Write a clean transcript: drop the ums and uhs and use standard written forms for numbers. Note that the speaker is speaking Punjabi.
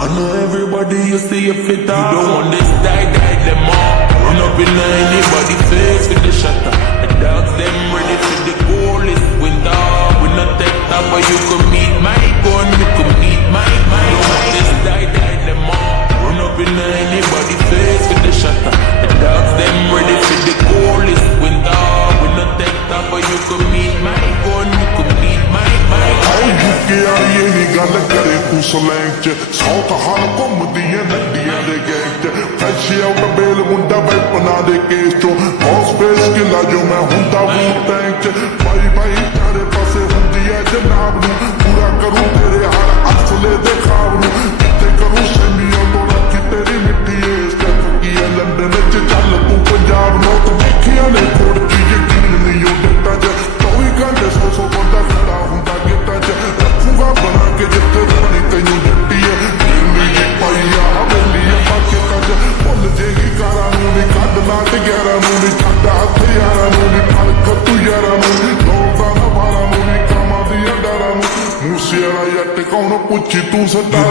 I know everybody you see a fit. You don't want this die them all. Run up in anybody face with the shutter. The dogs them ready for the goal is winter. We not take that but you could meet my gun. You could meet my. You want this die them all. Run up in anybody face with the shutter. The dogs them ready for the goal is winter. We not take that but you could meet my gun. You could meet my. ਆਈਏ ਨੀ ਗੱਲ ਕਰੇ ਤੂੰ ਸਲੈਂਗ ਚ ਸੌਤ ਹਾਲ ਘੁੰਮਦੀਆਂ ਨੱਡੀਆਂ ਦੇ ਗੈਂਗ ਚ ਫਰੈਸ਼ ਆਊਟ ਬੇਲ ਮੁੰਡਾ ਵੈਪਨਾਂ ਦੇ ਕੇਸ ਚੋਂ ਬੌਸ ਬੇਸ ਕਿਲਾ ਜੋ ਮੈਂ ਹੁੰਦਾ ਵੂ ਟੈਂਕ ਚ ਬਾਈ ਬਾਈ ਚਾਰੇ ਪਾਸੇ ਹੁੰਦੀ ਐ ਜਨਾਬ ਨੂੰ ਪੂਰਾ ਕਰੂ ਤੇਰੇ ਹਰ ਅਸਲੇ ਦੇ ਖਾਬ ਨੂੰ ਕਿਤੇ ਕਰੂ ਸੈਮੀਆਂ ਤੋਂ ਰੱਖੀ ਤੇਰੀ ਮਿੱਟੀ ਏ ਸਟੈਪ ਕੀ ਐ ਲੰਡਨ ਚ ਚੱਲ ਤੂੰ ਪੰਜਾਬ ਨੂੰ ਤੂੰ ਦੇਖਿਆ ਨੇ ਕੋੜ ਕੀ ਯਕੀਨ ਨਹੀਂ ਉਹ ਦਿੱਤਾ ਚ 24 ਘੰਟੇ 100 ਬੰਦਾ ਖੜਾ ਹੁੰਦਾ ਗਿੱਟਾਂ ਚ ਬਣਾ ਕੇ ਜਿੱਤੇ ਬਣੀ ਤੈਨੂੰ ਜੱਟੀ ਐ ਦਿੱਲੀ ਦੀ ਪਾਈਆ ਹਵੇਲੀ ਐ ਪਾਕਿਸਤਾਨ ਚ ਭੁੱਲ ਜੇਗੀ ਕਾਰਾਂ ਨੂੰ ਨੀ ਕੱਢ ਲਾ ਟਿਆਰਾਂ ਨੂੰ ਨੀ ਛੱਡ ਹਥਿਆਰਾਂ ਨੂੰ ਨੀ ਫਲਕ ਤੂੰ ਯਾਰਾਂ ਨੂੰ ਨੀ ਦੌੜਦਾ ਨਾ ਵਾਰਾਂ ਨੂੰ ਨੀ ਕਾਮਾਂ ਦੀਆਂ ਡਾਰਾਂ ਨੂੰ ਮੂਸੇ ਵਾਲਾ ਜੱਟ ਕੌਣ ਪੁੱਛੀ ਤੂੰ ਸੱਦਾ